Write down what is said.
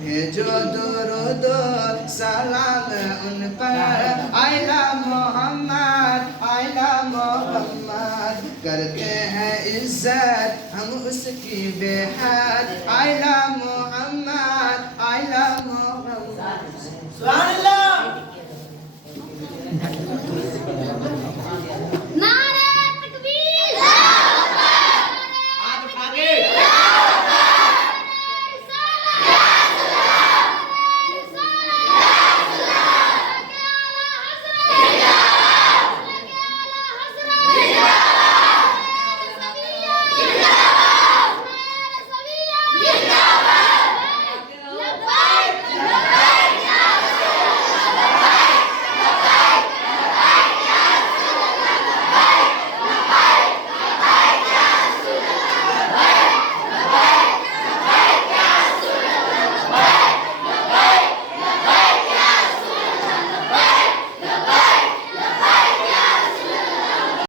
भेजो दुरूद सलाम उन पर, आइला मोहम्मद आइला मोहम्मद, करते हैं इज्जत हम उसकी बेहद, आइला